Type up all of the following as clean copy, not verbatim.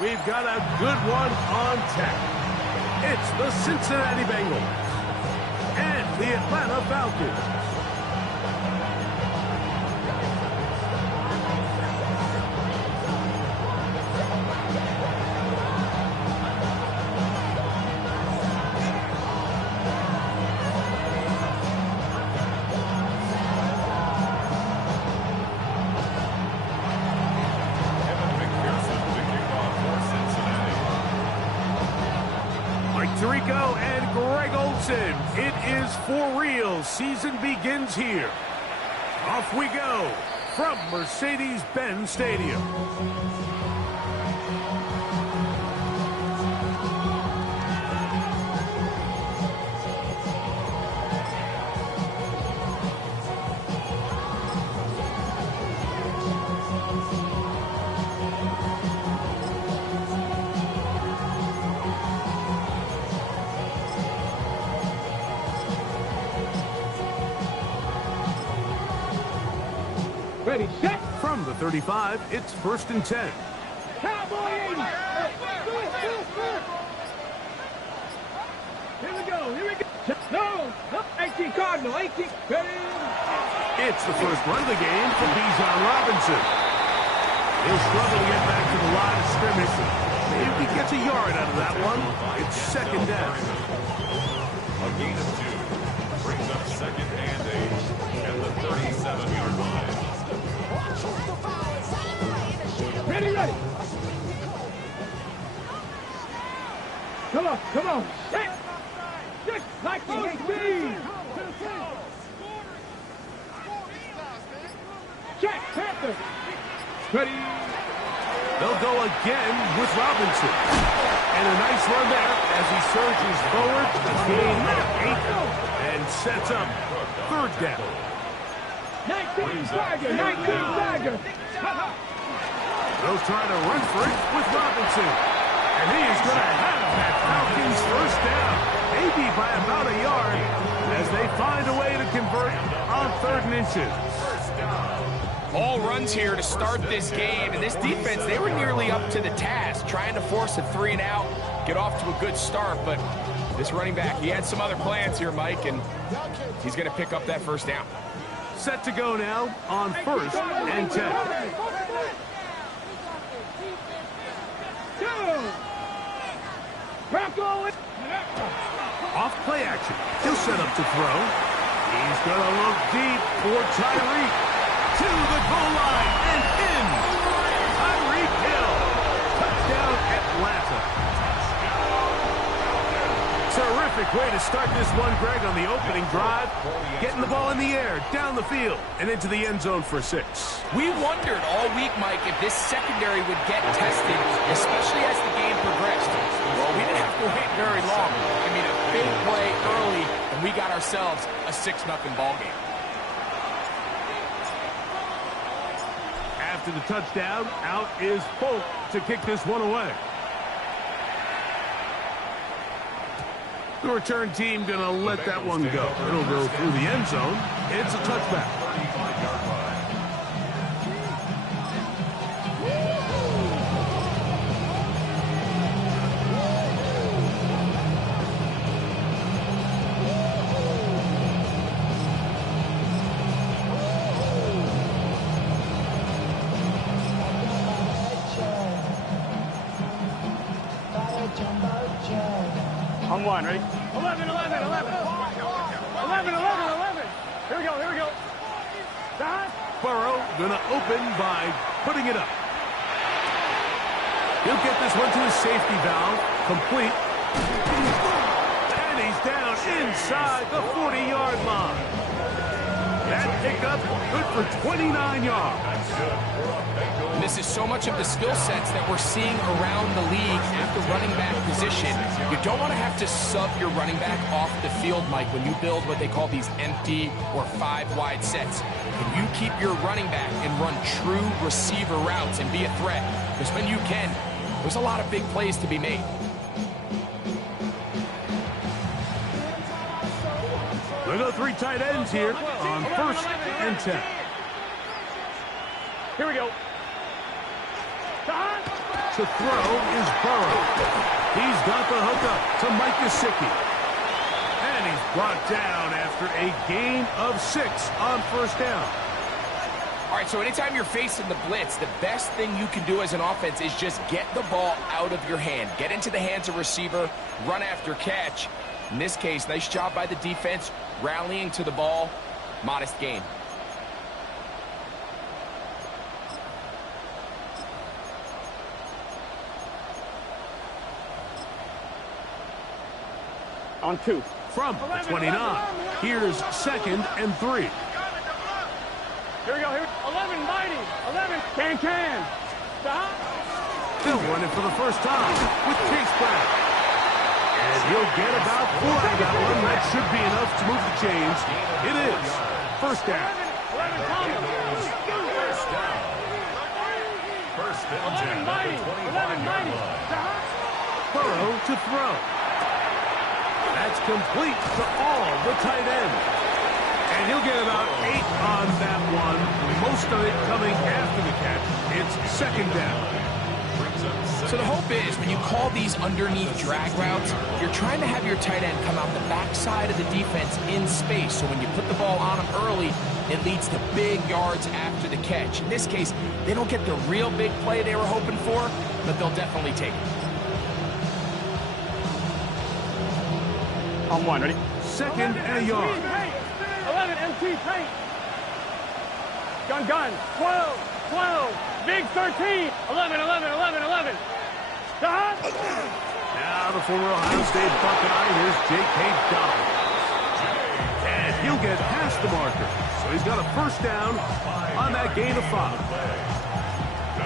We've got a good one on tap. It's the Cincinnati Bengals and the Atlanta Falcons. Tirico and Greg Olsen. It is for real. Season begins here. Off we go from Mercedes-Benz Stadium. Ready, set. From the 35, it's 1st and 10. Cowboy 80. Here we go. No. 18 Cardinal. 18. Ready. It's the first run of the game for Bijan Robinson. He'll struggle to get back to the line of scrimmage. Maybe he gets a yard out of that one. It's 2nd down. A gain of 2 brings up 2nd and 8 at the 37-yard line. Ready. Come on. Set. Just like the 18. Check, Panther. Ready. They'll go again with Robinson. And a nice run there as he surges forward to gain 8 and sets up 3rd down. 19 Tiger. They'll try to run for it with Robinson. And he is going to have that Falcons 1st down. Maybe by about a yard as they find a way to convert on 3rd and inches. All runs here to start this game. And this defense, they were nearly up to the task, trying to force a 3 and out, get off to a good start. But this running back, he had some other plans here, Mike, and he's going to pick up that 1st down. Set to go now on 1st and 10. Off play action. He'll set up to throw. He's going to look deep for Tyreek. To the goal line and in. Tyreek Hill. Touchdown Atlanta. Terrific way to start this one, Greg, on the opening drive. Getting the ball in the air, down the field, and into the end zone for 6. We wondered all week, Mike, if this secondary would get tested, especially as the game progressed. Well, we didn't have to wait very long. I mean, a big play early, and we got ourselves a 6-0 ball game. After the touchdown, out is Folk to kick this one away. The return team going to let that one go. It'll go through the end zone. It's a touchback. On one, ready? 11. Here we go. Burrow going to open by putting it up. He'll get this one to his safety valve. Complete. And he's down inside the 40-yard line. That pickup good for 29 yards. And this is so much of the skill sets that we're seeing around the league at the running back position. You don't want to have to sub your running back off the field, Mike, when you build what they call these empty or 5-wide sets. Can you keep your running back and run true receiver routes and be a threat? Because when you can, there's a lot of big plays to be made. We'll go 3 tight ends here on 1st and 10. Here we go. To throw is Burrow. He's got the hookup to Mike Gesicki. And he's brought down after a gain of 6 on first down. All right, so anytime you're facing the blitz, the best thing you can do as an offense is just get the ball out of your hand. Get into the hands of receiver, run after catch. In this case, nice job by the defense, rallying to the ball. Modest gain. On 2. From the 29, here's 2nd and 3. Here we go. Here. 11, mighty. 11. Can. Stop. They'll run it for the first time with Chase Brown. And he'll get about 4 on that one. That should be enough to move the chains. It is. First down. 11, Thomas. First and 10 at the 25-yard line. Burrow to throw. That's complete to all the tight ends. And he'll get about 8 on that one. Most of it coming after the catch. It's second down. So the hope is when you call these underneath drag routes, you're trying to have your tight end come out the backside of the defense in space. So when you put the ball on him early, it leads to big yards after the catch. In this case, they don't get the real big play they were hoping for, but they'll definitely take it. On 1, ready? Second and a yard. 11, MT, tight. Gun. 12. Big 13. 11. Stop. Now the former Ohio State Buckeye, here's J.K. Dobbins. And he'll get past the marker. So he's got a first down on that gain of 5.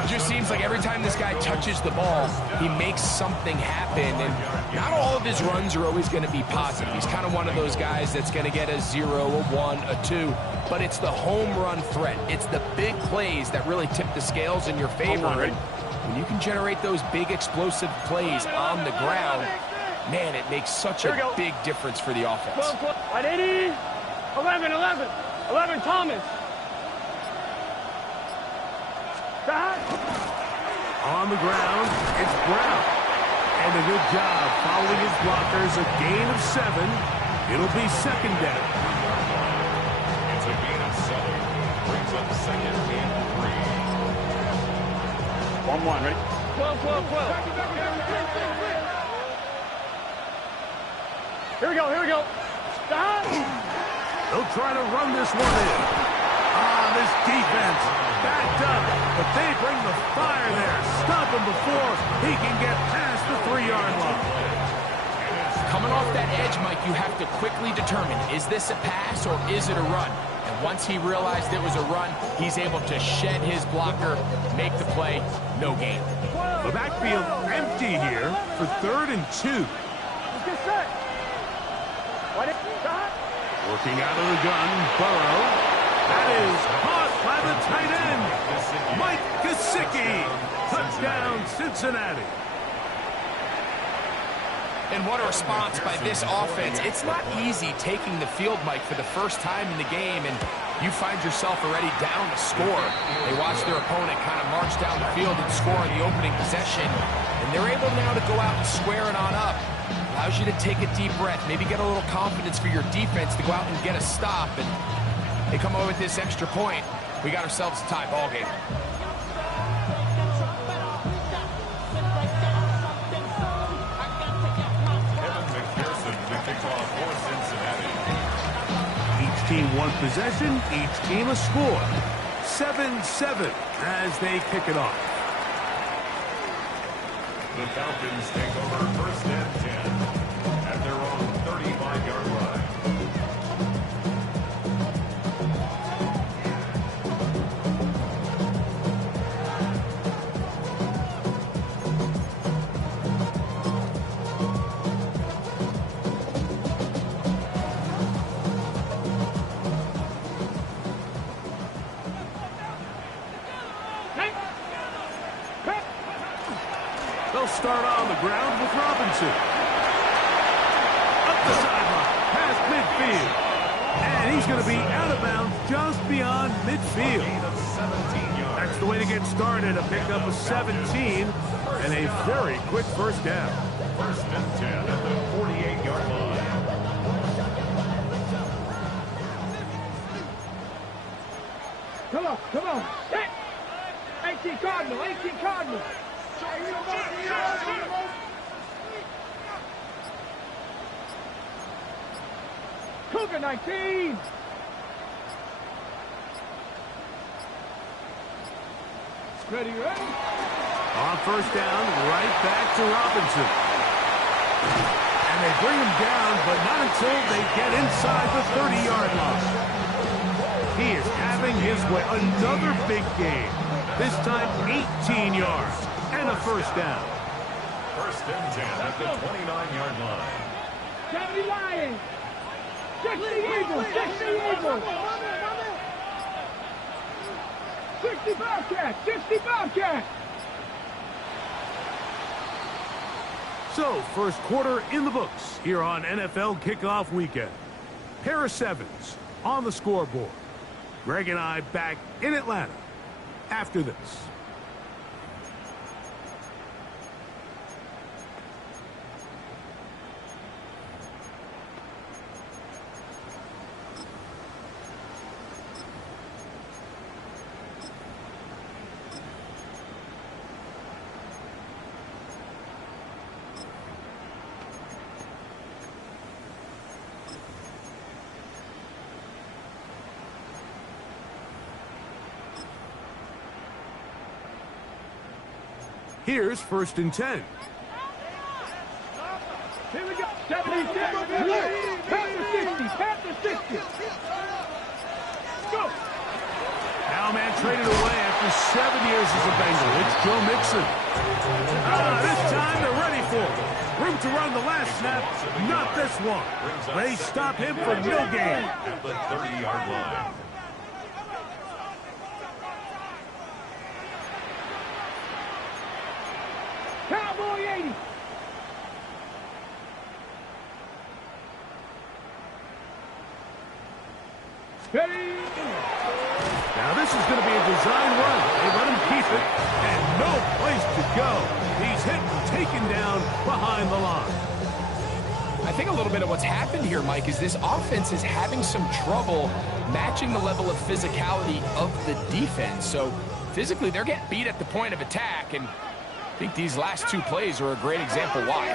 It just seems like every time this guy touches the ball, he makes something happen. And not all of his runs are always going to be positive. He's kind of one of those guys that's going to get a 0, a 1, a 2. But it's the home run threat. It's the big plays that really tip the scales in your favor. And when you can generate those big explosive plays on the ground, man, it makes such a big difference for the offense. 12, at 80. 11, Thomas. Stop. On the ground, it's Brown. And a good job following his blockers. A gain of 7. It'll be second down. It's a gain of 7. Brings up second and 3. 1, ready? 12. Here we go. Stop. They'll try to run this one in. This defense backed up, but they bring the fire there. Stop him before he can get past the 3-yard line. Coming off that edge, Mike, you have to quickly determine, is this a pass or is it a run? And once he realized it was a run, he's able to shed his blocker, make the play, no gain. The backfield empty here for 3rd and 2. Let's get set. Working out of the gun, Burrow. That is caught by the tight end, Mike Gesicki. Touchdown, Cincinnati. And what a response by this offense. It's not easy taking the field, Mike, for the first time in the game, and you find yourself already down a score. They watch their opponent kind of march down the field and score in the opening possession, and they're able now to go out and square it on up. Allows you to take a deep breath, maybe get a little confidence for your defense to go out and get a stop, and they come over with this extra point. We got ourselves a tie ball game. Each team one possession, each team a score. 7-7 as they kick it off. The Falcons take over first and 10 at their own 35-yard line. They'll start on the ground with Robinson. Up the sideline, past midfield. And he's going to be out of bounds just beyond midfield. 17 yards. That's the way to get started. A pickup of 17 and a very quick first down. First and 10 at the 48-yard line. Come on, come on. Hit. 18 Cardinal, 18 Cardinal. Cougar 19. Ready, ready? On first down, right back to Robinson. And they bring him down, but not until they get inside the 30-yard line. He is having his way. Another big game. This time 18 yards and a first down. First and 10 at the 29-yard line. 70 Lions. 60 Eagles, 60 Eagles. 60 Bobcats, 60 Bobcats. So, first quarter in the books here on NFL Kickoff Weekend. Pair of sevens on the scoreboard. Greg and I back in Atlanta after this. Here's first and 10. Here we go. 76. Panther 60. Panther 60. Go. Now man traded away after 7 years as a Bengal. It's Joe Mixon. This time they're ready for it. Room to run the last snap. Not this one. They stop him for no gain. At the 30-yard line. Cowboy 80. Ready. Now this is going to be a design run. They let him keep it, and no place to go. He's hit and taken down behind the line. I think a little bit of what's happened here, Mike, is this offense is having some trouble matching the level of physicality of the defense. So physically, they're getting beat at the point of attack, and I think these last two plays are a great example why.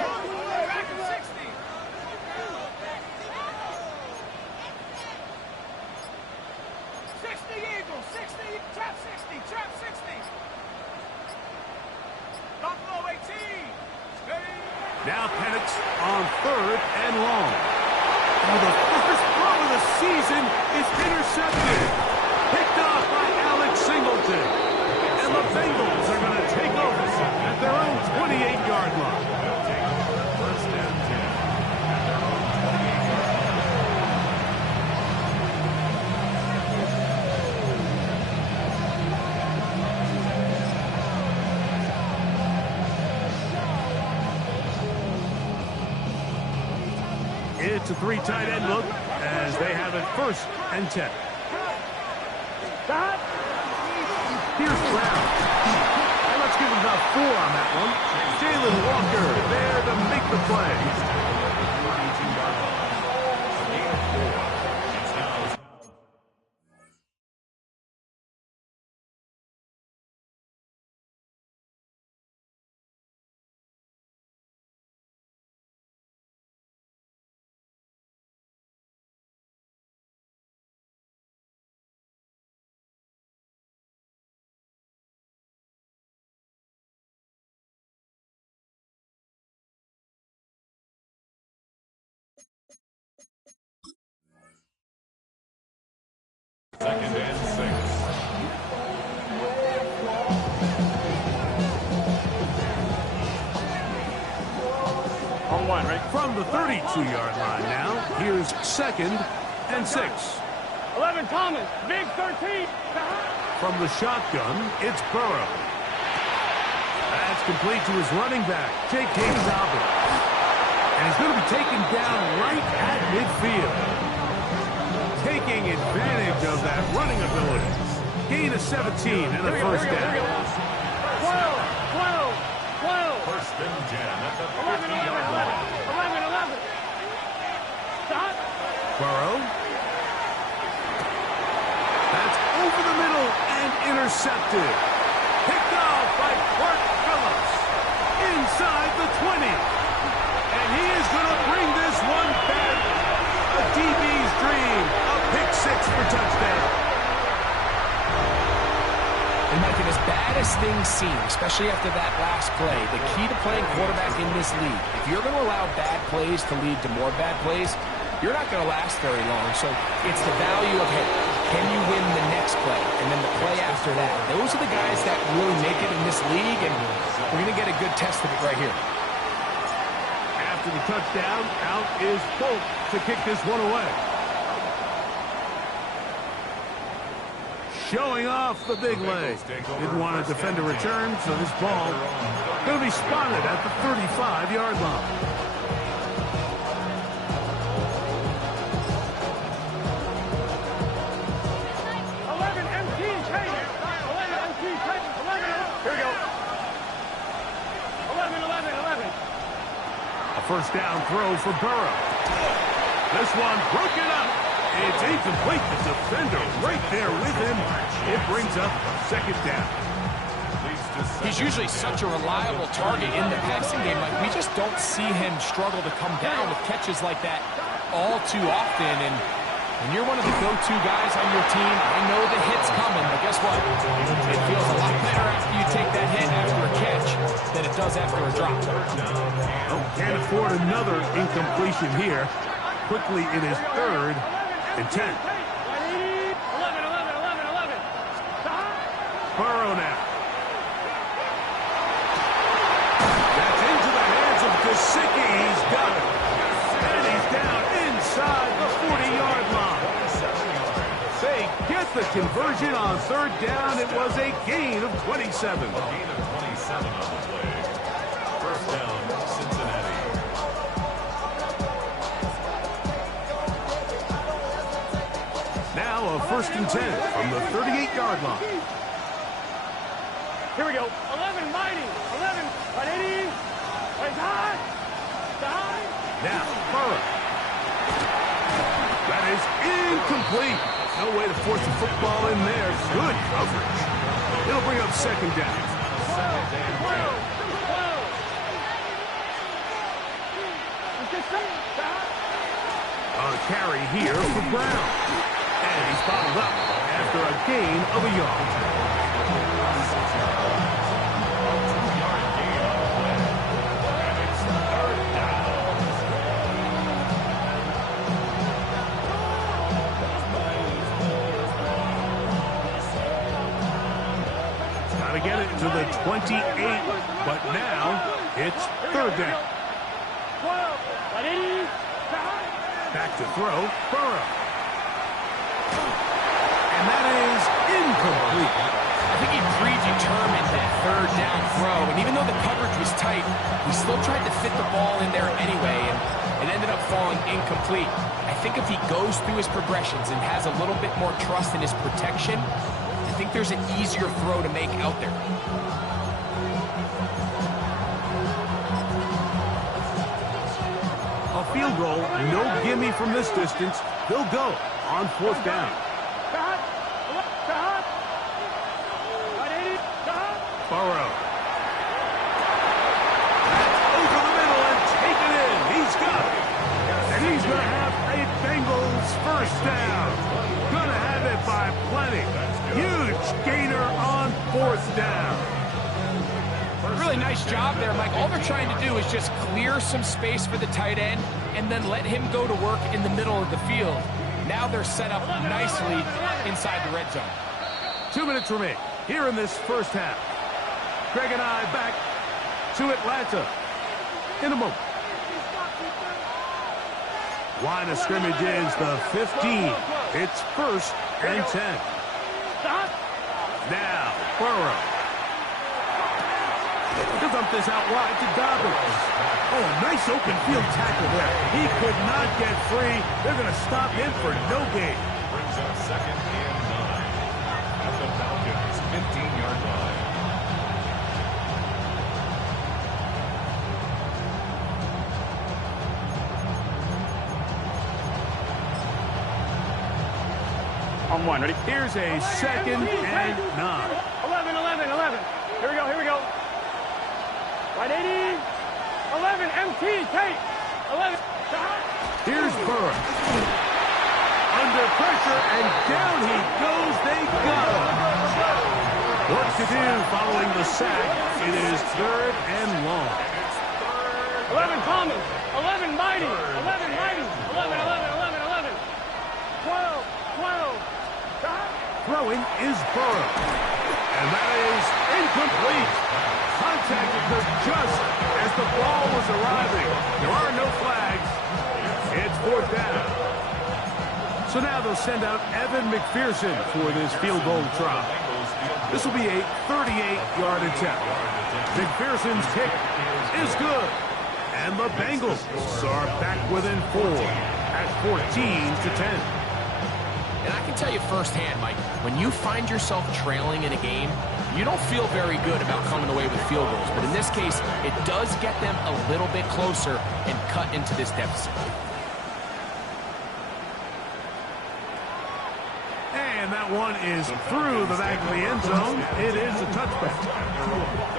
60 Eagles, 60, trap 60, trap 60. Buffalo 18. Now Penix on third and long. And the first throw of the season is intercepted. Picked off by Alex Singleton. And the Bengals are going to take over at their own 28-yard line. They'll take over first and 10 at their own 28-yard line. It's a three tight end look as they have it first and 10. Here's Brown. And let's give him about 4 on that one. Jalen Walker there to make the play. 32-yard line. A gain of 4. It's now second and 6. On one, right? From the 32-yard line now, here's second and 6. 11 Thomas, big 13. From the shotgun, it's Burrow. That's complete to his running back, J.K. Dobbins. And he's going to be taken down right at midfield. Taking advantage of that running ability. Gain of 17 and a first down. 12. First and 10 at the 11. 50-yard line. 11. Stop. Burrow. That's over the middle and intercepted. Picked off by Clark Phillips. Inside the 20. And he is going to bring this one back. A DB's dream. A pick six for touchdown. And Mike, as bad as things seem, especially after that last play, the key to playing quarterback in this league, if you're going to allow bad plays to lead to more bad plays, you're not going to last very long. So it's the value of, hey, can you win the next play? And then the play after that. Those are the guys that really make it in this league, and we're going to get a good test of it right here. After the touchdown, out is Polk to kick this one away. Showing off the big leg. Didn't want to defend a return, so this ball going to be spotted at the 35-yard line. Here we go. 11. A first down throw for Burrow. This one broken up. It's incomplete. The defender right there with him. It brings up second down. He's usually such a reliable target in the passing game. Like, we just don't see him struggle to come down with catches like that all too often. And when you're one of the go-to guys on your team, I know the hit's coming, but guess what? It feels a lot better after you take that hit after a catch than it does after a drop. Oh, can't afford another incompletion here. Quickly in his third and 10. 11. Burrow now. That's into the hands of Gesicki. He's got it. And he's down inside the 40-yard line. They get the conversion on third down. It was a gain of 27. Gain of 27 on the play. First down, Cincinnati. Now a first and 10 from the 38-yard line. Here we go. 11, mighty. 11, 180. Wait, high. Now, Burrow. That is incomplete. No way to force the football in there. Good coverage. It'll bring up second down. A carry here for Brown. And he's bottled up after a gain of a yard. Gotta get it to the 28, but now it's third down. Back to throw, Burrow. And that is incomplete. I think he predetermined that third down throw, and even though the coverage was tight, he still tried to fit the ball in there anyway, and it ended up falling incomplete. I think if he goes through his progressions and has a little bit more trust in his protection, I think there's an easier throw to make out there. A field goal, no gimme from this distance. They'll go on fourth down. Burrow. That's over the middle and taken in. He's got it. And he's going to have a Bengals first down. Going to have it by plenty. Huge gainer on fourth down. Really nice job there, Mike. All they're trying to do is just clear some space for the tight end and then let him go to work in the middle of the field. Now they're set up nicely inside the red zone. 2 minutes remain here in this first half. Greg and I back to Atlanta in a moment. Line of scrimmage is the 15. It's first and 10. Now, Burrow. He'll dump this out wide to Dobbins. Oh, a nice open field tackle there. He could not get free. They're going to stop him for no gain. Brings up second and 9 at the On one, ready? Here's a 2nd and 9. 11, 11, 11. Here we go, here we go. Right 80. 11, MT, Kate. 11. Here's Burrow. Under pressure, and down he goes. They got him. Work to do following the sack. It is 3rd and long. 11, Thomas. 11, Mighty. 11, Mighty. 11, 11, 11, 11. 12, 12. Throwing is Burrow. And that is incomplete. Contact occurred just as the ball was arriving. There are no flags. It's 4th down. So now they'll send out Evan McPherson for this field goal try. This will be a 38-yard attempt. McPherson's kick is good. And the Bengals are back within 4 at 14-10. And I can tell you firsthand, Mike, when you find yourself trailing in a game, you don't feel very good about coming away with field goals. But in this case, it does get them a little bit closer and cut into this deficit. And that one is through the back of the end zone. It is a touchback.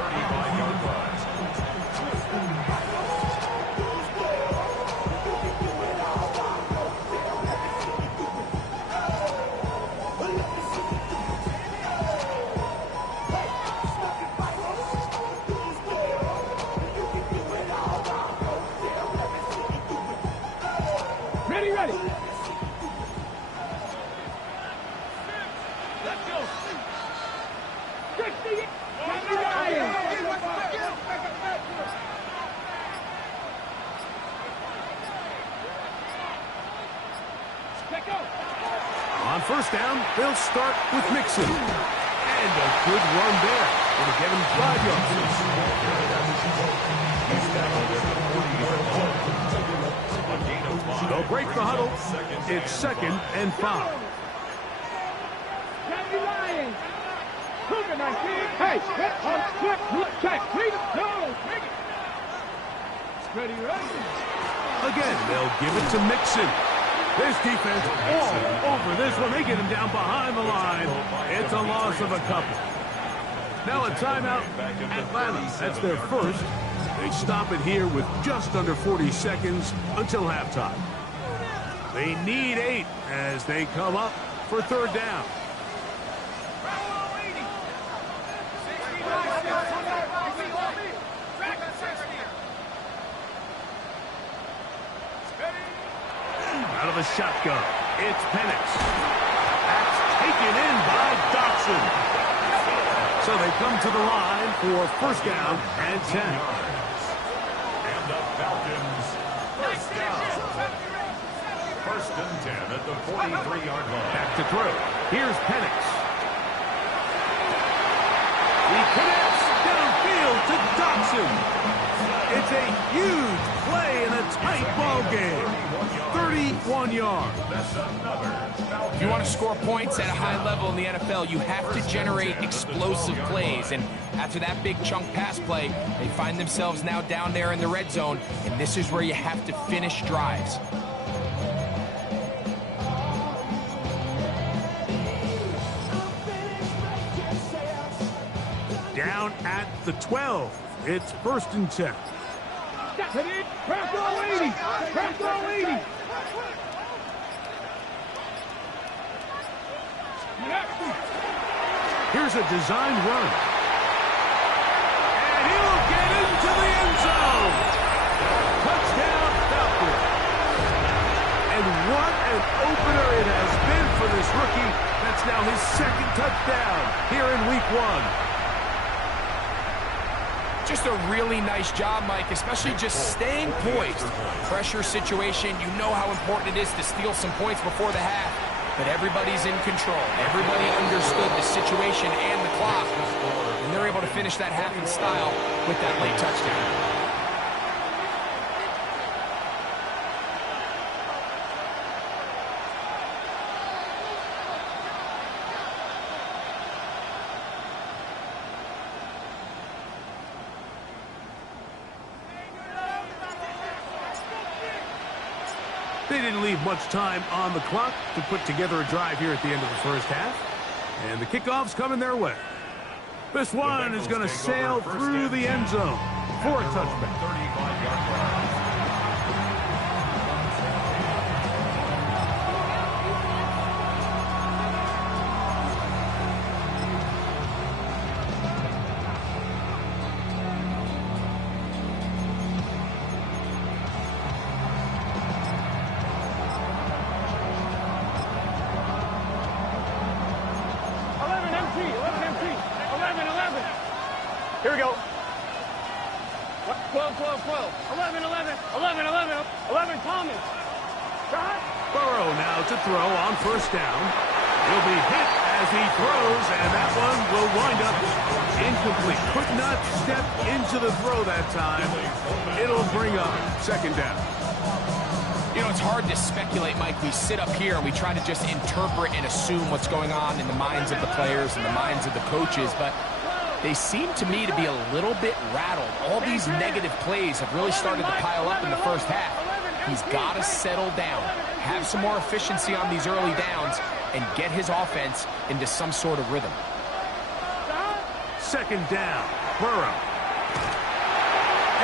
35-yard line. Ready, ready. On 1st down, they'll start with Mixon. And a good run there. It'll get him 5 yards. They'll break the huddle. It's 2nd and 5. Hey, check, ready, ready. Again, they'll give it to Mixon. This defense all over this one. They get him down behind the line. It's a loss of a couple. Now a timeout. Atlanta, that's their first. They stop it here with just under 40 seconds until halftime. They need 8 as they come up for 3rd down. Out of the shotgun, it's Penix. That's taken in by Dotson. So they come to the line for 1st down and 10. And the Falcons, 1st down. 1st and 10 at the 43-yard line. Back to throw. Here's Penix. He connects downfield to Dotson. It's a huge play in a tight ball game. 31 yards. If you want to score points at a high level in the NFL, you have to generate explosive plays. And after that big chunk pass play, they find themselves now down there in the red zone. And this is where you have to finish drives. Down at the 12. It's 1st and 10. Press all 80. Press all 80. Here's a design run. And he'll get into the end zone. Touchdown, Falcons. And what an opener it has been for this rookie. That's now his 2nd touchdown here in Week 1. Just a really nice job, Mike, especially just staying poised. Pressure situation, you know how important it is to steal some points before the half. But everybody's in control. Everybody understood the situation and the clock. And they're able to finish that half in style with that late touchdown. They didn't leave much time on the clock to put together a drive here at the end of the first half. And the kickoff's coming their way. This one is going to sail through the end zone for a touchback. 35-yard line. Here we go. 12, 12, 12. 11, 11, 11, 11, 11, Thomas. Burrow now to throw on first down. He'll be hit as he throws, and that one will wind up incomplete. Could not step into the throw that time. It'll bring up second down. You know, it's hard to speculate, Mike. We sit up here and we try to just interpret and assume what's going on in the minds of the players and the minds of the coaches, but they seem to me to be a little bit rattled. All these negative plays have really started to pile up in the first half. He's got to settle down, have some more efficiency on these early downs, and get his offense into some sort of rhythm. Second down, Burrow.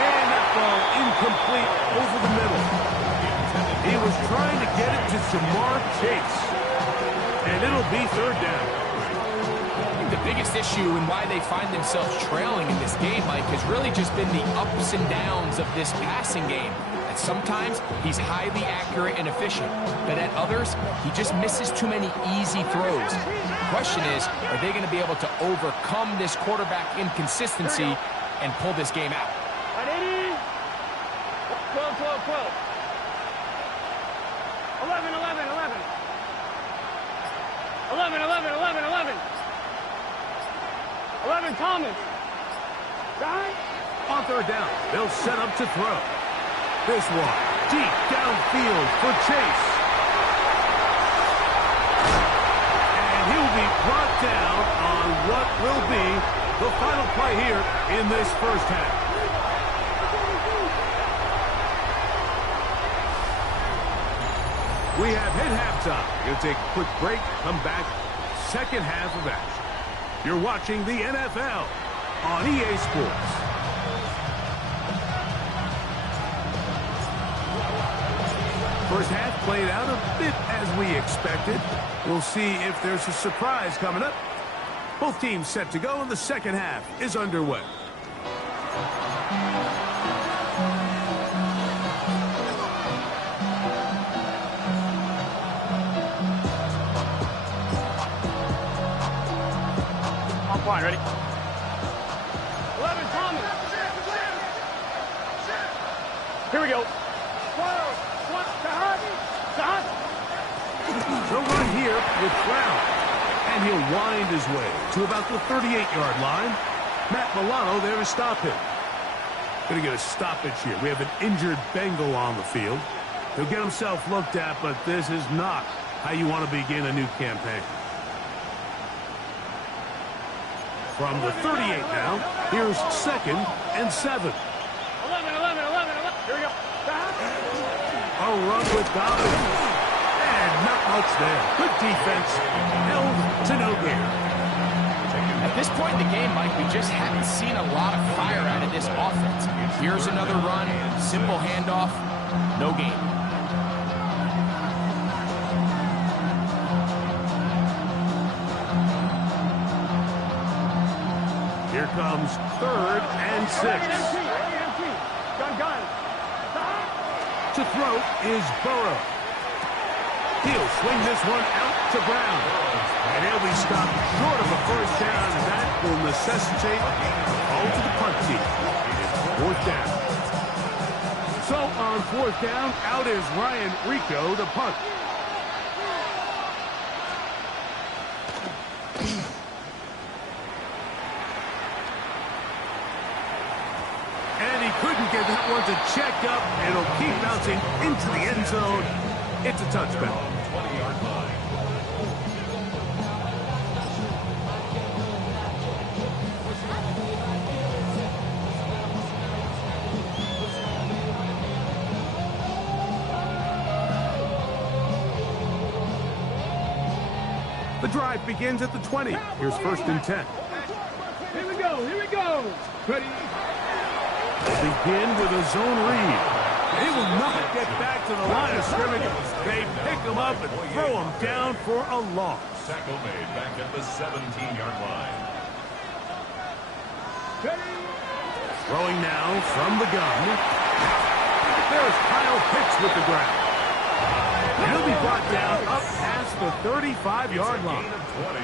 And that ball incomplete over the middle. He was trying to get it to Jamar Chase. And it'll be third down. The biggest issue and why they find themselves trailing in this game, Mike, has really just been the ups and downs of this passing game. At sometimes, he's highly accurate and efficient, but at others, he just misses too many easy throws. The question is, are they going to be able to overcome this quarterback inconsistency and pull this game out? 12, 12, 12. 11, 11, 11. 11, 11, 11, 11. 11, Thomas. On third down, they'll set up to throw. This one, deep downfield for Chase. And he'll be brought down on what will be the final play here in this first half. We have hit halftime. We'll take a quick break, come back, second half of action. You're watching the NFL on EA Sports. First half played out a bit as we expected. We'll see if there's a surprise coming up. Both teams set to go, and the second half is underway. Fine, ready? 11, Thomas. Here we go. 12, 1, Sahad. No run here with Brown. And he'll wind his way to about the 38-yard line. Matt Milano there to stop him. Going to get a stoppage here. We have an injured Bengal on the field. He'll get himself looked at, but this is not how you want to begin a new campaign. From the 38 now, here's 2nd and 7. 11, 11, 11, 11. Here we go. A run with Dobbins. And not much there. Good defense. Held to no gain. At this point in the game, Mike, we just haven't seen a lot of fire out of this offense. Here's another run. Simple handoff. No gain. Here comes 3rd and 6. To throw is Burrow. He'll swing this one out to Brown. And he'll be stopped short of a first down, and that will necessitate a call to the punt team. It's 4th down. So on 4th down, out is Ryan Rico to punt. Couldn't get that one to check up. It'll keep bouncing into the end zone. It's a touchdown. 20-yard line. The drive begins at the 20. Here's 1st and 10. Here we go. Here we go. Ready? Begin with a zone read. They will not get back to the line of scrimmage. They pick them up and throw them down for a loss. Tackle made back at the 17-yard line. Throwing now from the gun. There's Kyle Pitts with the grab. He'll be brought down up past the 35-yard line. Gain of 20.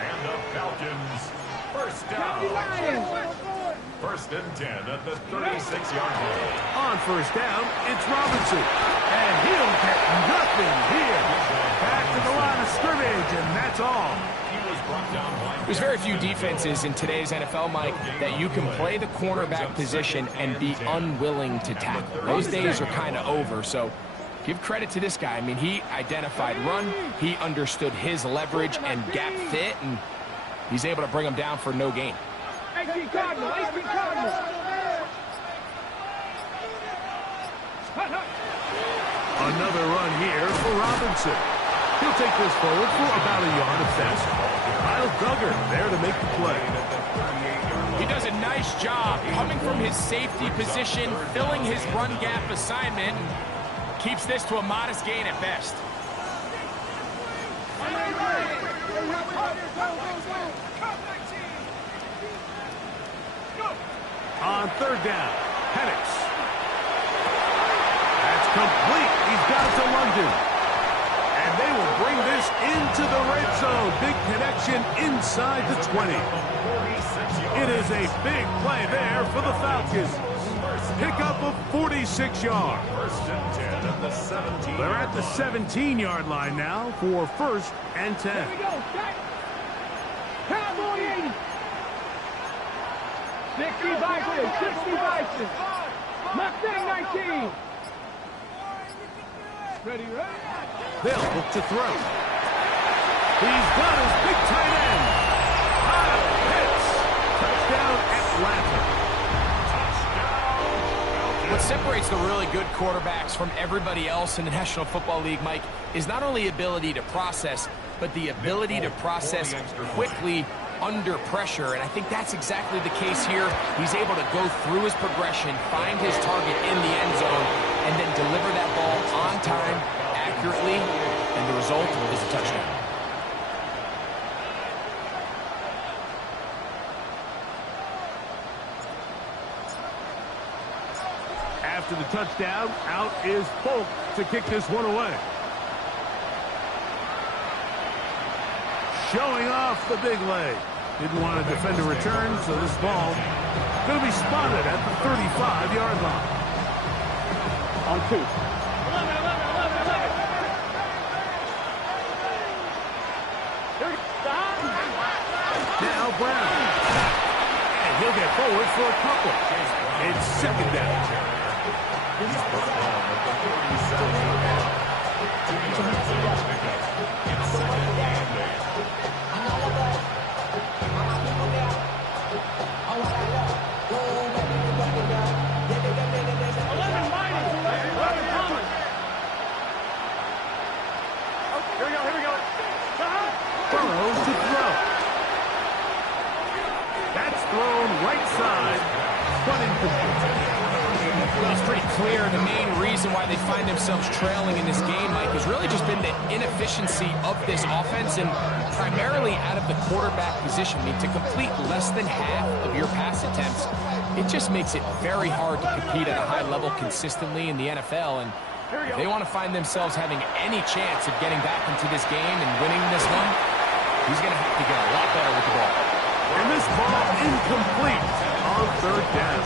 And the Falcons, 1st down. 1st and 10 at the 36-yard line. On 1st down, it's Robinson. And he'll get nothing here. Back to the line of scrimmage, and that's all. There's very few defenses in today's NFL, Mike, that you can play the cornerback position and be unwilling to tackle. Those days are kind of over, so give credit to this guy. I mean, he identified run, he understood his leverage and gap fit, and he's able to bring him down for no gain. 18 Cardinal, 18 Cardinal. Another run here for Robinson. He'll take this forward for about a yard of best. Kyle Duggar there to make the play. He does a nice job coming from his safety position, filling his run gap assignment, and keeps this to a modest gain at best. On 3rd down, Penix. That's complete. He's got it to London. And they will bring this into the red zone. Big connection inside the 20. It is a big play there for the Falcons. Pickup of 46 yards. 1st and 10 at the 17. They're at the 17-yard line now for 1st and 10. Here we go. Cowboy 80. 60 Bison. 60 Bison. Mustang 19. Ready, ready? They'll look to throw. He's got his big tight end. Kyle Pitts. Touchdown, Atlanta. What separates the really good quarterbacks from everybody else in the National Football League, Mike, is not only ability to process, but the ability to process quickly under pressure. And I think that's exactly the case here. He's able to go through his progression, find his target in the end zone, and then deliver that ball on time, accurately, and the result is a touchdown. After the touchdown, out is Folk to kick this one away. Showing off the big leg. Didn't want to defend a return, so this ball going to be spotted at the 35-yard line. On 2. 11, 11, 11, 11. Now Brown. And he'll get forward for a couple. It's 2nd down. He's brought down at the 37-yard line. 2 yards on the pickup. It's 2nd and 8. Burrows to throw. That's thrown right side, but incomplete. Well, it's pretty clear the main reason why they find themselves trailing in this game, Mike, has really just been the inefficiency of this offense and primarily out of the quarterback position. I mean, to complete less than half of your pass attempts, it just makes it very hard to compete at a high level consistently in the NFL. And if they want to find themselves having any chance of getting back into this game and winning this one, he's going to have to get a lot better with the ball. And this ball incomplete on 3rd down.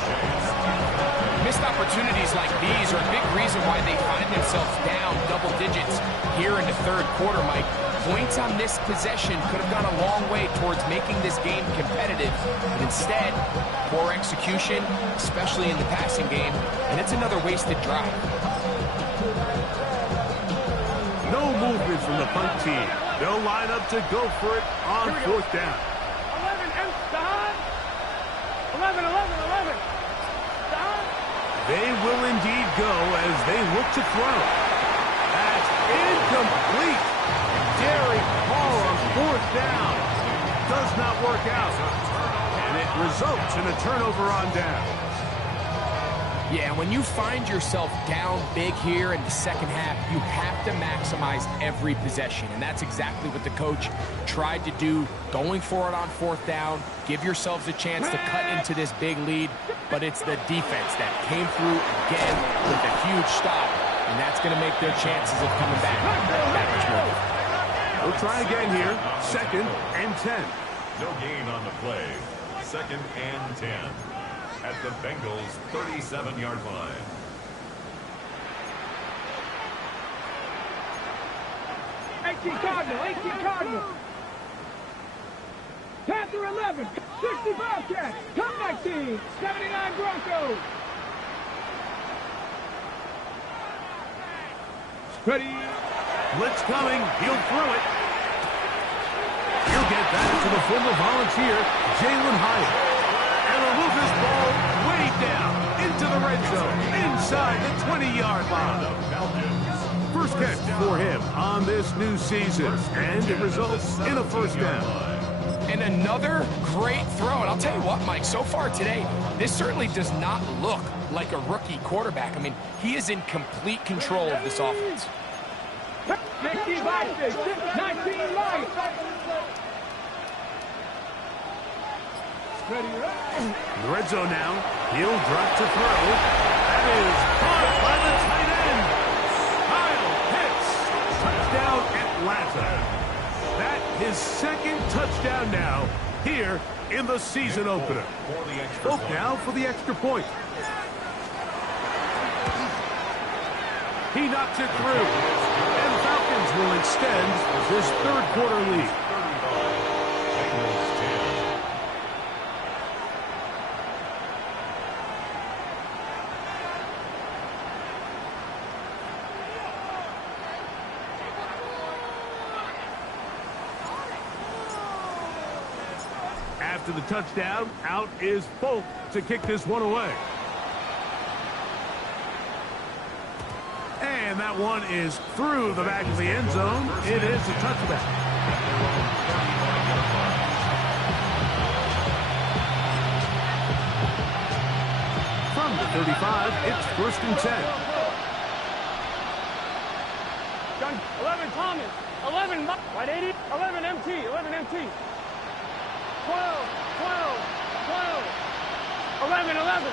Missed opportunities like these are a big reason why they find themselves down double digits here in the 3rd quarter, Mike. Points on this possession could have gone a long way towards making this game competitive, but instead, poor execution, especially in the passing game, and it's another wasted drive. No movement from the punt team. They'll line up to go for it on 4th down. 11, Don. 11, 11, 11. Don. They will indeed go as they look to throw. That's incomplete. Derek Carr on 4th down. Does not work out. And it results in a turnover on down. Yeah, when you find yourself down big here in the second half, you have to maximize every possession. And that's exactly what the coach tried to do, going for it on 4th down. Give yourselves a chance to cut into this big lead. But it's the defense that came through again with a huge stop. And that's going to make their chances of coming back that much more. We'll try again here. 2nd and 10. No gain on the play. 2nd and 10 at the Bengals' 37-yard line. Cardinal. Panther 11, 65 Cats, comeback team, 79 Broncos. Ready. Blitz coming. He'll throw it. He'll get back to the former Volunteer, Jalen Hyatt. And he'll move this ball way down into the red zone, inside the 20-yard line. First catch for him on this new season, and it results in a 1st down. And another great throw. And I'll tell you what, Mike, so far today, this certainly does not look like a rookie quarterback. I mean, he is in complete control of this offense. 19 light. Ready. The red zone now. He'll drop to throw. That is caught by the tight end. Kyle Pitts. Touchdown Atlanta. That his 2nd touchdown now here in the season opener. Folk now for the extra point. He knocks it through. And the Falcons will extend this 3rd quarter lead. After the touchdown, out is Folk to kick this one away. And that one is through the back of the end zone. It is a touchback. From the 35, it's 1st and 10. 11 Thomas, 11 right 80, 11 MT. 12, 11.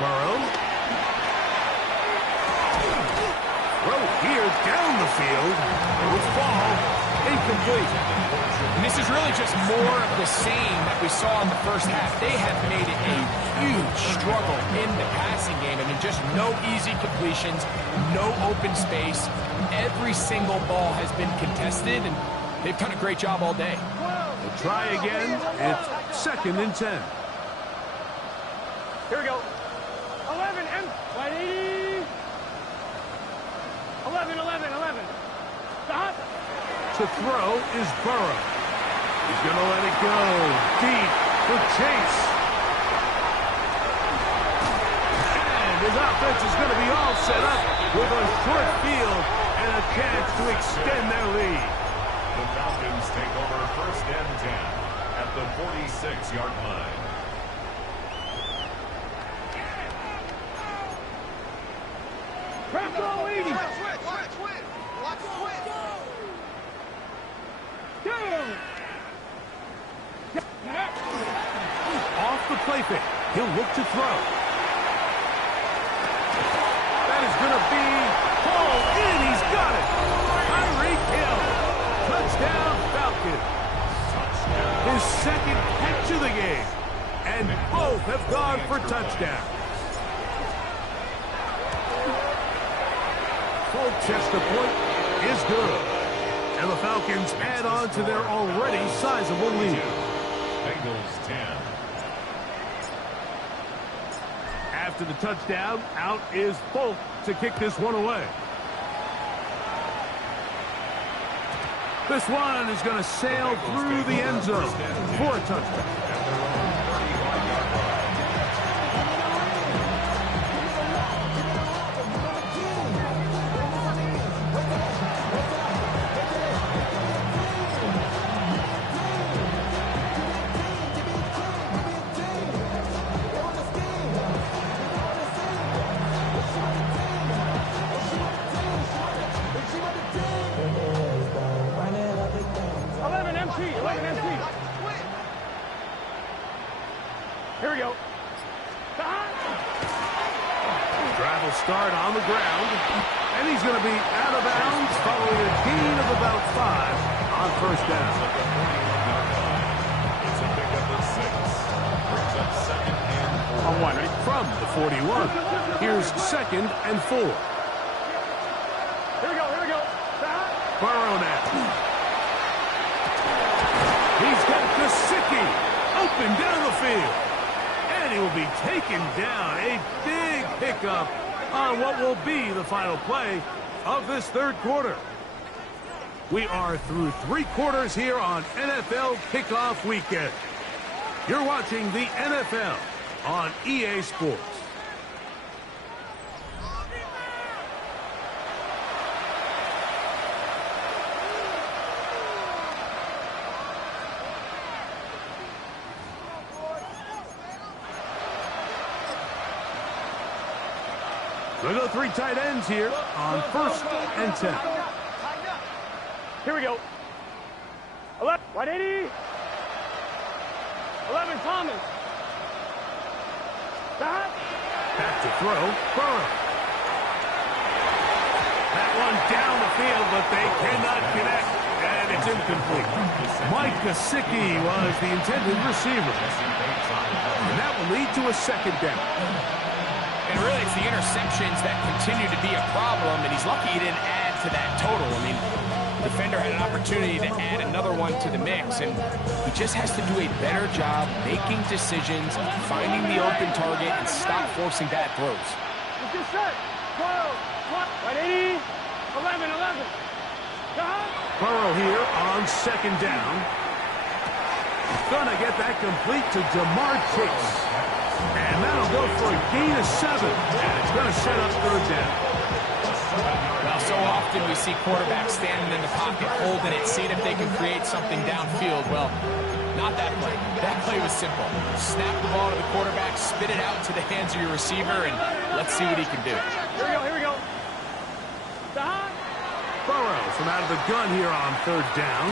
Burrow. Throw here down the field. It will fall. Incomplete. And this is really just more of the same that we saw in the first half. They have made it a huge struggle in the passing game. I mean, just no easy completions, no open space. Every single ball has been contested, and they've done a great job all day. We'll try again. It's 2nd and 10. Here we go. 11 M. Right 80. 11. Stop. To throw is Burrow. He's going to let it go. Deep for Chase. And his offense is going to be all set up with a short field and a chance to extend their lead. The Falcons take over 1st and 10 at the 46-yard line. Press all 80. Off the play fake. He'll look to throw. That is going to be hauled in. He's got it. Tyreek Hill. Touchdown Falcons. His 2nd catch of the game. And both have gone for touchdown. Full chest of point is good. And the Falcons add on to their already sizable lead. Bengals 10. After the touchdown, out is Folk to kick this one away. This one is going to sail through the end zone for a touchdown. They'll start on the ground, and he's going to be out of bounds following a gain of about 5 on first down. It's a pickup of 6. Brings up 2nd and 4. On 1, ready? From the 41. Here's 2nd and 4. Here we go, here we go. Burrow now. He's got Gesicki open down the field. And he will be taken down. A big pickup on what will be the final play of this third quarter. We are through 3 quarters here on NFL Kickoff Weekend. You're watching the NFL on EA Sports. We'll go 3 tight ends here on 1st and 10. Here we go. 11, 180. 11, Thomas. Back to throw, Burrow. That one down the field, but they cannot connect, and it's incomplete. Mike Gesicki was the intended receiver. And that will lead to a 2nd down. And really, it's the interceptions that continue to be a problem, and he's lucky he didn't add to that total. I mean, the defender had an opportunity to add another one to the mix, and he just has to do a better job making decisions, finding the open target, and stop forcing bad throws. Let's get set. 12, 180, 11, 11. Burrow here on 2nd down. Gonna get that complete to Jamar Chase. And that'll go for a gain of 7. And it's going to set up 3rd down. Well, so often we see quarterbacks standing in the pocket, holding it, seeing if they can create something downfield. Well, not that play. That play was simple. Snap the ball to the quarterback, spit it out to the hands of your receiver, and let's see what he can do. Here we go, here we go. Burrow from out of the gun here on 3rd down.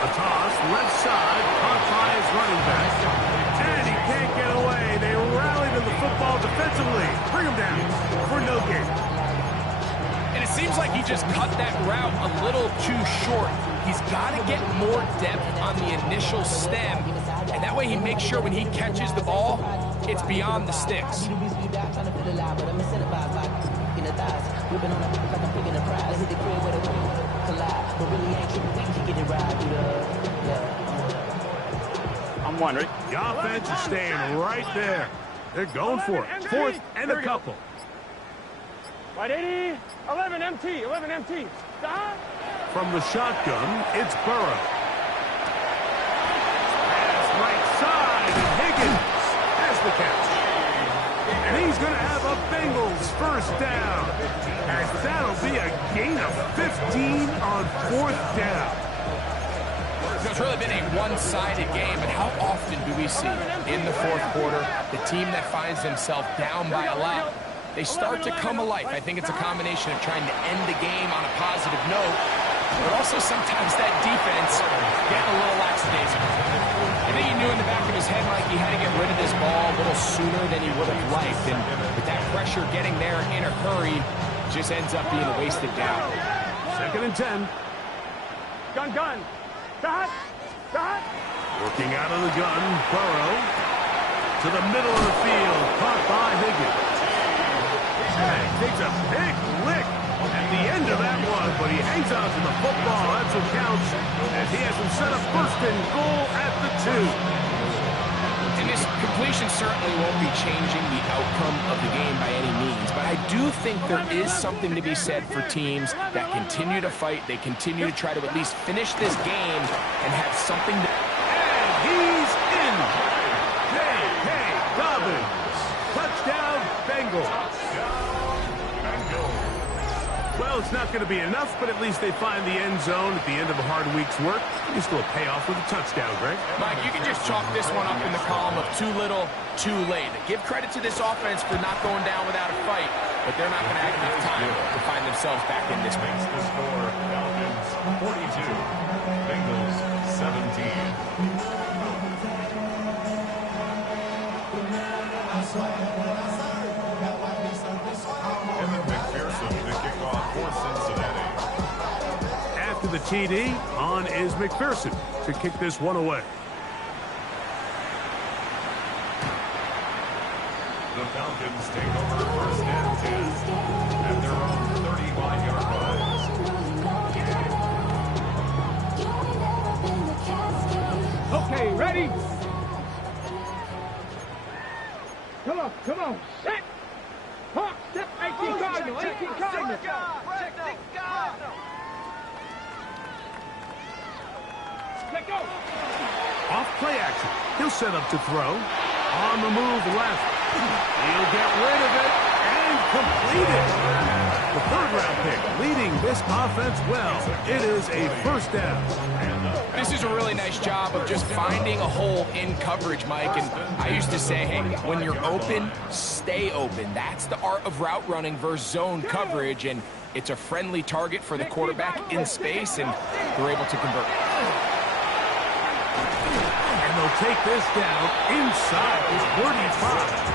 A toss, left side, caught by his running back. And he can't get away. They rally to the football defensively. Bring him down for no gain. And it seems like he just cut that route a little too short. He's got to get more depth on the initial stem, and that way he makes sure when he catches the ball, it's beyond the sticks. I'm 1, ready? The offense is staying right there. They're going for it. 4th and a couple. 180, 11 MT, 11 MT. From the shotgun, it's Burrow. Pass right side, and Higgins has the catch. And he's going to have a Bengals 1st down. As that'll be a gain of 15 on 4th down. So it's really been a one-sided game, but how often do we see in the 4th quarter the team that finds themselves down by a lot, they start to come alive. I think it's a combination of trying to end the game on a positive note, but also sometimes that defense getting a little lackadaisical. I think he knew in the back of his head, Mike, he had to get rid of this ball a little sooner than he would have liked, and with that pressure getting there in a hurry, just ends up being a wasted down. 2nd and 10. Gun. Dot. Working out of the gun, Burrow to the middle of the field, caught by Higgins. And he takes a big lick at the end of that one, but he hangs on to the football. That's what counts, as he has him set up 1st and goal at the 2. And this completion certainly won't be changing the outcome of the game by any means, but I do think there is something to be said for teams that continue to fight. They continue to try to at least finish this game and have something to... And he's in. J.K. Dobbins. Touchdown, Bengals. Well, it's not going to be enough, but at least they find the end zone at the end of a hard week's work. You still pay off with a touchdown, Greg. Mike, you can just chalk this one up in the column of too little, too late. Give credit to this offense for not going down without a fight, but they're not going to have enough time to find themselves back in this race. The score, Falcons 42, Bengals 17. the TD. On is McPherson to kick this one away. The Falcons take over first and 10 at their own 35-yard line. Okay, ready? Come on, set! Hawk, step, 18 Cardinal, 18 Cardinal! Let go! Off play action. He'll set up to throw. On the move left. He'll get rid of it and complete it. The third-round pick leading this offense well. It is a first down. This is a really nice job of just finding a hole in coverage, Mike. And I used to say, hey, when you're open, stay open. That's the art of route running versus zone coverage. And it's a friendly target for the quarterback in space, and they're able to convert. And they'll take this down inside his 35.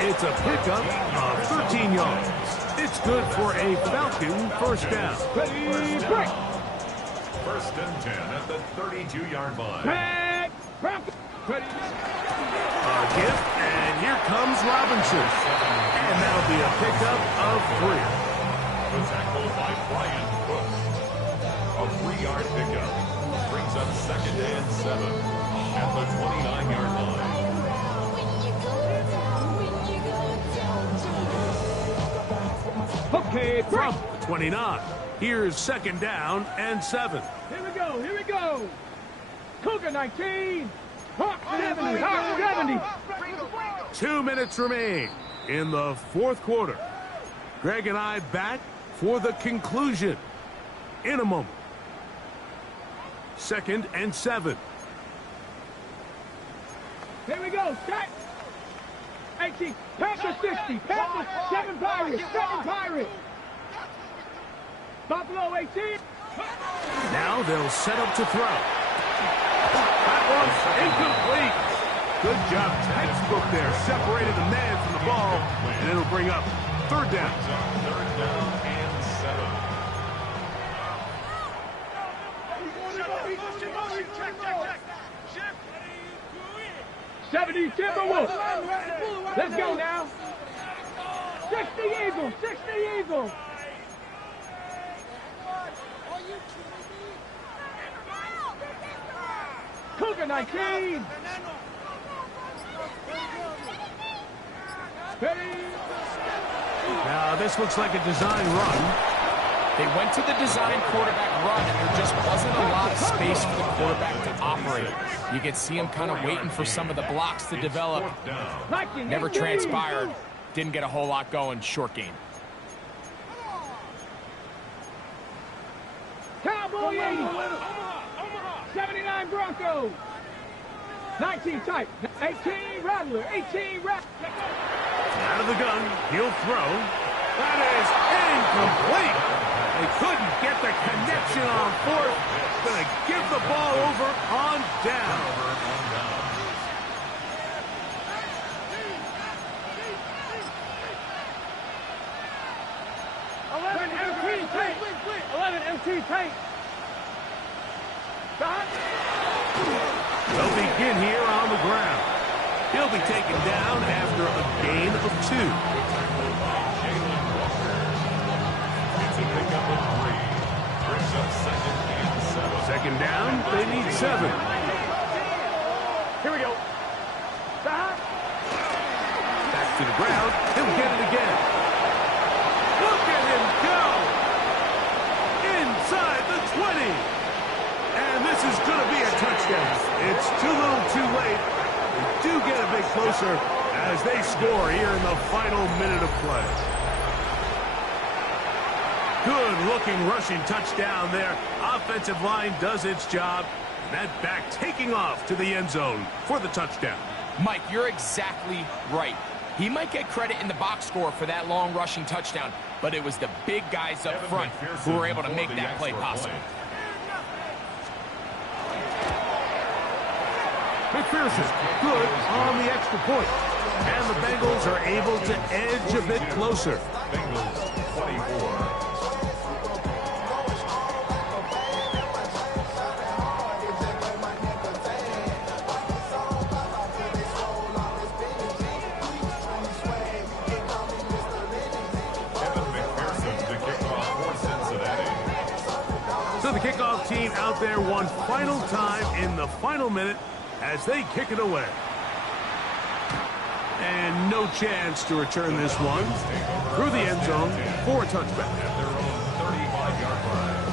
It's a pickup of 13 yards. It's good for a Falcon first down. First and 10 at the 32-yard line. A gift, and here comes Robinson. And that'll be a pickup of 3. The tackle by Brian Cook. A 3-yard pickup brings up second and 7 at the 29-yard line. Okay, From 29. Here's second down and 7. Here we go. Cougar 19. Hawk 70, Hawk 70. 2 minutes remain in the fourth quarter. Greg and I back for the conclusion in a moment. Second and 7. Here we go, set. 18, Panther 60, Panther 7 Pirates, 7 Pirates. Buffalo 18. Now they'll set up to throw. That one's incomplete. Good job, textbook there. Separated the man from the ball, and it'll bring up third down. Third down and 7. 70 Timberwolves. Let's go now. 60 Eagles, 60 Eagles. Cougar 19. Now this looks like a design run. They went to the design quarterback run, and there just wasn't a lot of space for the quarterback to operate. You could see him kind of waiting for some of the blocks to develop. Never transpired. Didn't get a whole lot going. Short game. Cowboy 80. 79 Broncos. 19 tight. 18 Rattler. 18 Rattler. Out of the gun. He'll throw. That is incomplete. They couldn't get the connection on fourth. Gonna give the ball over on down. 11 MT tank. 11 MT tank. They'll begin here on the ground. He'll be taken down after a gain of 2. It's a pickup of 3. Brings up second and 7. Second down, they need 7. Here we go. Back to the ground. He'll get it again. Look at him go. Inside the 20. And this is going to be a touchdown. It's too little too late. They do get a bit closer as they score here in the final minute of play. Good-looking rushing touchdown there. Offensive line does its job. That back taking off to the end zone for the touchdown. Mike, you're exactly right. He might get credit in the box score for that long rushing touchdown, but it was the big guys up front who were able to make that play possible. McPherson, good on the extra point. And the Bengals are able to edge a bit closer. Bengals 24. team out there one final time in the final minute as they kick it away. And no chance to return this one through the end zone for a touchback. At their own 35-yard line.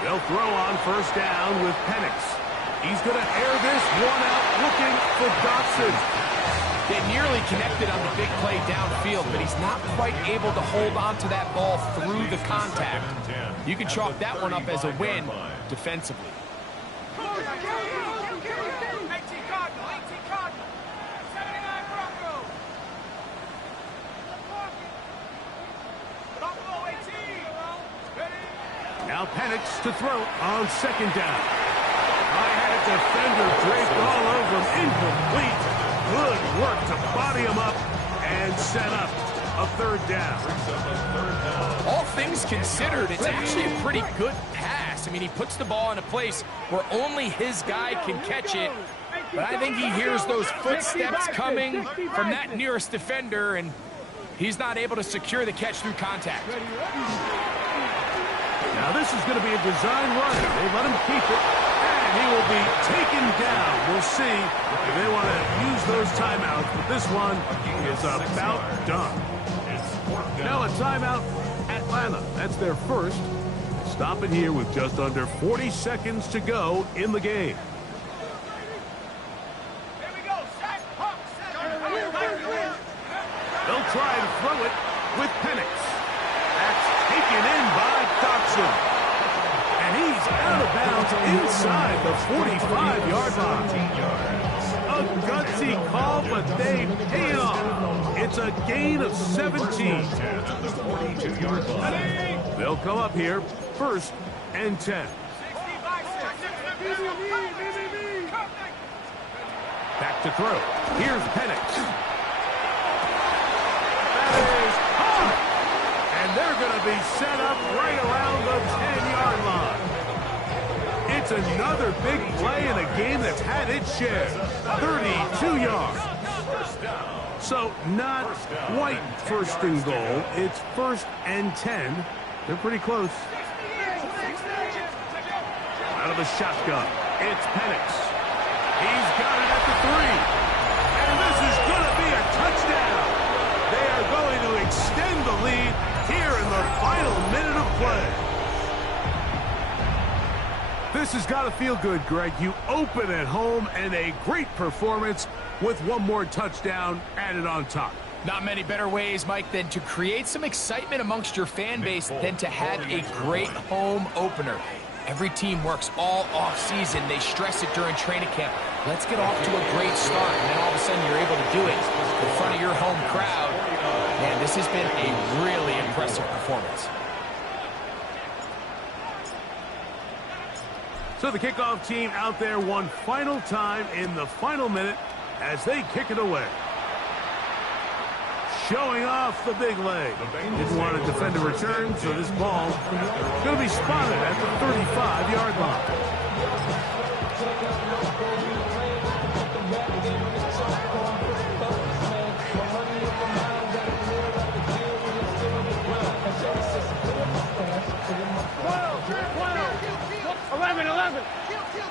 They'll throw on first down with Penix. He's going to air this one out looking for Dotson. They nearly connected on the big play downfield, but he's not quite able to hold on to that ball through the contact. You can chalk that one up as a win defensively. Now Penix to throw on second down. I had a defender draped all over him. Incomplete. Good work to body him up and set up a third down. All things considered, it's actually a pretty good pass. I mean, he puts the ball in a place where only his guy can catch it. But I think he hears those footsteps coming from that nearest defender, and he's not able to secure the catch through contact. Now this is going to be a design run. They let him keep it, and he will be taken down. We'll see if they want to use those timeouts, but this one is about done. Now a timeout, Atlanta. That's their first. Stop it here with just under 40 seconds to go in the game. They'll try to throw it with Penix. That's taken in by Dotson. And he's out of bounds inside the 45-yard line. A gutsy call, but they pay it off. It's a gain of 17. They'll come up here, 1st and 10. Back to throw. Here's Penix. And they're going to be set up right around the 10-yard line. It's another big play in a game that's had its share. 32 yards. So not quite 1st and goal. It's 1st and 10. They're pretty close. Out of the shotgun, it's Penix. He's got it at the 3. And this is going to be a touchdown. They are going to extend the lead here in the final minute of play. This has got to feel good, Greg. You open at home and a great performance with one more touchdown added on top. Not many better ways, Mike, than to create some excitement amongst your fan base than to have a great home opener. Every team works all off-season. They stress it during training camp. Let's get off to a great start, and then all of a sudden you're able to do it in front of your home crowd. Man, this has been a really impressive performance. So the kickoff team out there one final time in the final minute as they kick it away. Showing off the big leg. Didn't want to defend a return, so this ball is going to be spotted at the 35-yard line.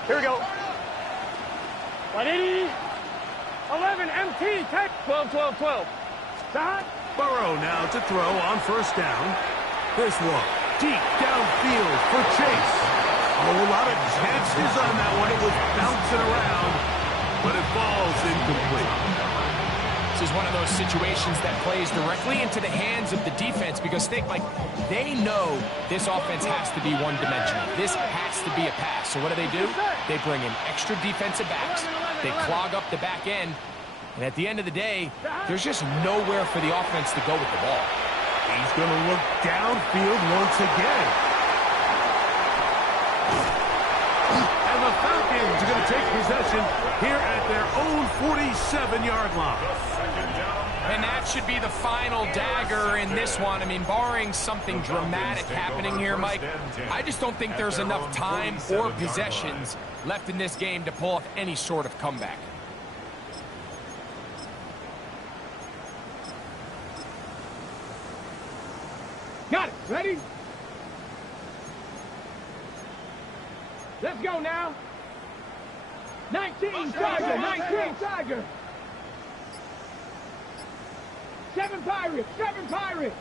Here we go. 180. 11 MT. 10. 12, 12, 12. Shot. Burrow now to throw on first down. This one deep downfield for Chase. A whole lot of chances on that one. It was bouncing around, but it falls incomplete. This is one of those situations that plays directly into the hands of the defense because like they know this offense has to be one-dimensional. This has to be a pass. So what do? They bring in extra defensive backs. They clog up the back end. And at the end of the day, there's just nowhere for the offense to go with the ball. He's going to look downfield once again. And the Falcons Falcons are going to take possession here at their own 47-yard line. And that should be the final dagger in this one. I mean, barring something dramatic happening here, Mike, I just don't think there's enough time or possessions left in this game to pull off any sort of comeback. Got it. Ready? Let's go now. 19 Tiger, 19 Tiger. 7 Pirates, 7 Pirates.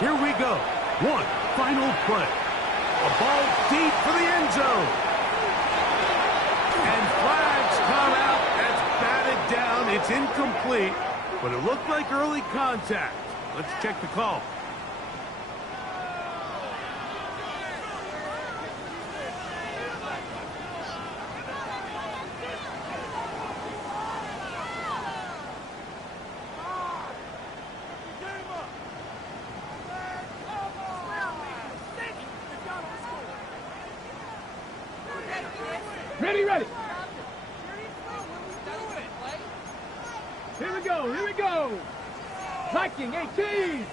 Here we go. One final play. A ball deep for the end zone. And flags come out. That's batted down. It's incomplete, but it looked like early contact. Let's check the call. Ready, ready. Here we go, here we go. Viking 18.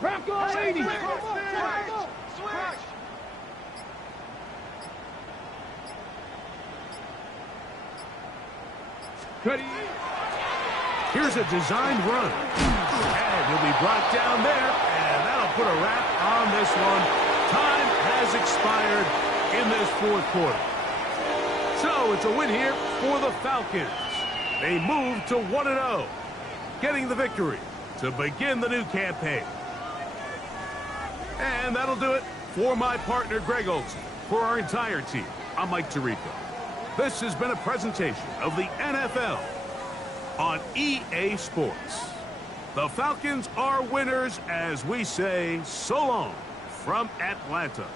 Bronco 80. Ready. Here's a designed run. And he'll be brought down there, and that'll put a wrap on this one. Time has expired in this fourth quarter. So it's a win here for the Falcons. They move to 1-0, getting the victory to begin the new campaign. And that'll do it for my partner, Greg Olson. For our entire team, I'm Mike Tirico. This has been a presentation of the NFL on EA Sports. The Falcons are winners as we say so long from Atlanta.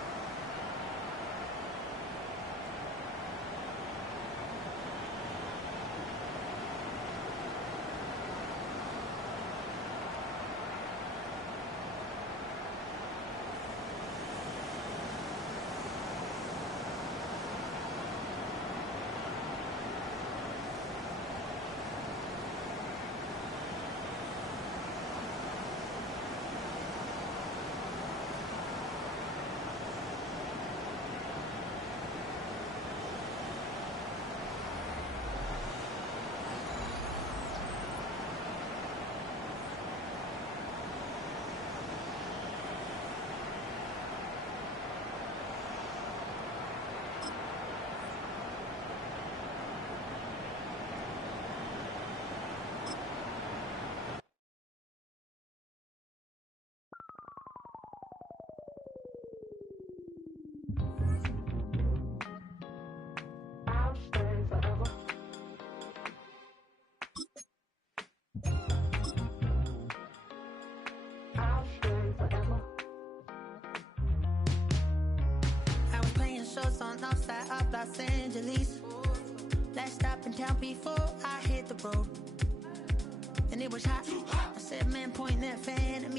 Outside of Los Angeles. Last stop in town before I hit the road. And it was hot. I said, man, point that fan at me.